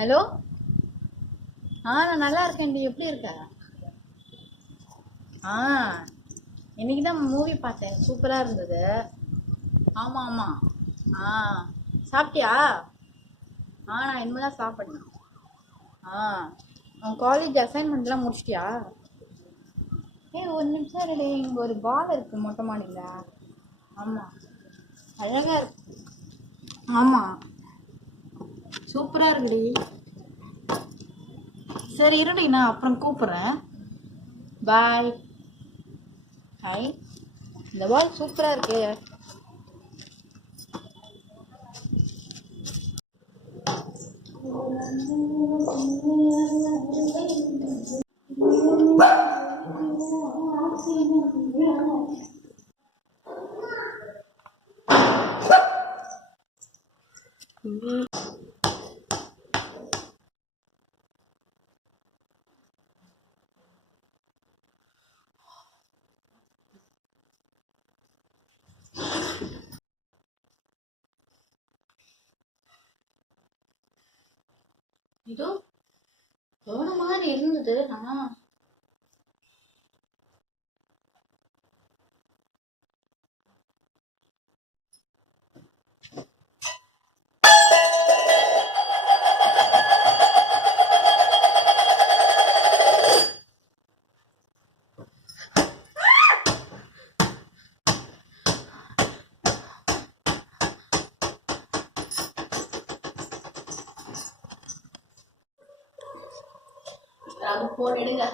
Hello. நான் நல்லா இருக்கேன். நீ எப்படி இருக்க? இன்னைக்கு தான் மூவி பார்த்தேன், சூப்பராக இருந்தது. ஆமாம் ஆமாம். சாப்பிட்டியா? நான் இனிமேல் தான் சாப்பிடணும். உன் காலேஜ் அசைன்மெண்ட்லாம் முடிச்சிட்டியா? ஒரு நிமிஷம் ரெடி, இங்கே ஒரு பால் இருக்குது மொட்டை மாடியில். ஆமாம், அழகாக இருக்கு. ஆமாம், சூப்பராக இருக்குடி. சரி இருடி, நான் அப்புறம் கூப்பிட்றேன். பாய். ஹாய். இந்த பால் சூப்பராக இருக்கு. இதோ போன மாதிரி இருந்தது. அது போன் எடுங்க.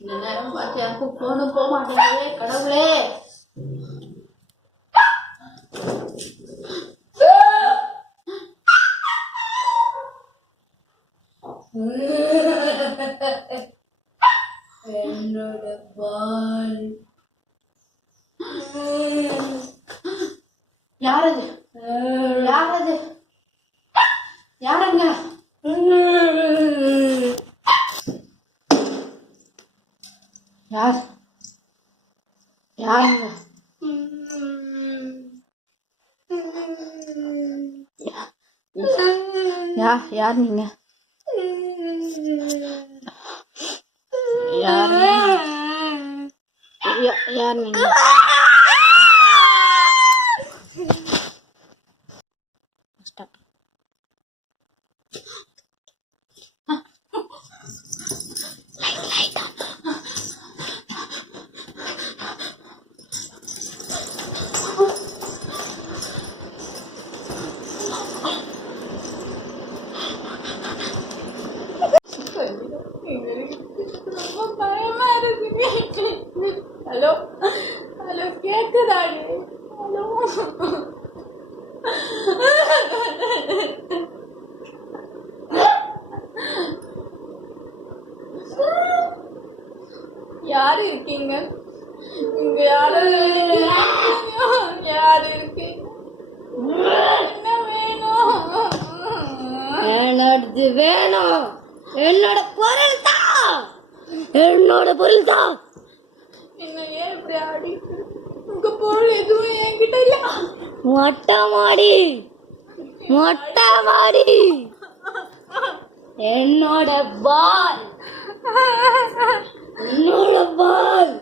இந்த நேரம் பார்த்து யாருக்கும் போனும் போக மாட்டேங்குது. கடவுளே, என்னோட பால். யாரது? யாரது? யாருங்க? யார்? யாருங்க? யார் நீங்க? யார் நீங்க? ஸ்டாப். ரொம்ப பயமா இருக்கு. Hello hello, கேக்குதாடி? ஹலோ, யாரு இருக்கீங்க இங்க? யாரு இருக்கீங்க? என்ன வேணும்? என்னது வேணும்? என்னோட பொருள் தான். என்னோட பொருள் தான். என்ன ஏன் இப்படி ஆடி? உங்க பொருள் எதுவும் என்கிட்ட இல்ல. மொட்டை மாடி, மொட்டை மாடி. என்னோட பால், என்னோட பால்.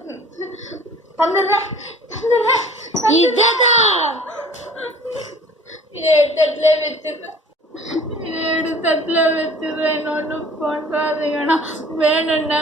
தந்துடுறேன், தந்துடுறேன். இதுதான் எடுத்துல வச்சிருக்கேன். எடுத்துல வச்சிருக்கேன். ஒண்ணு பண்றாதீங்கண்ணா. வேணும்னா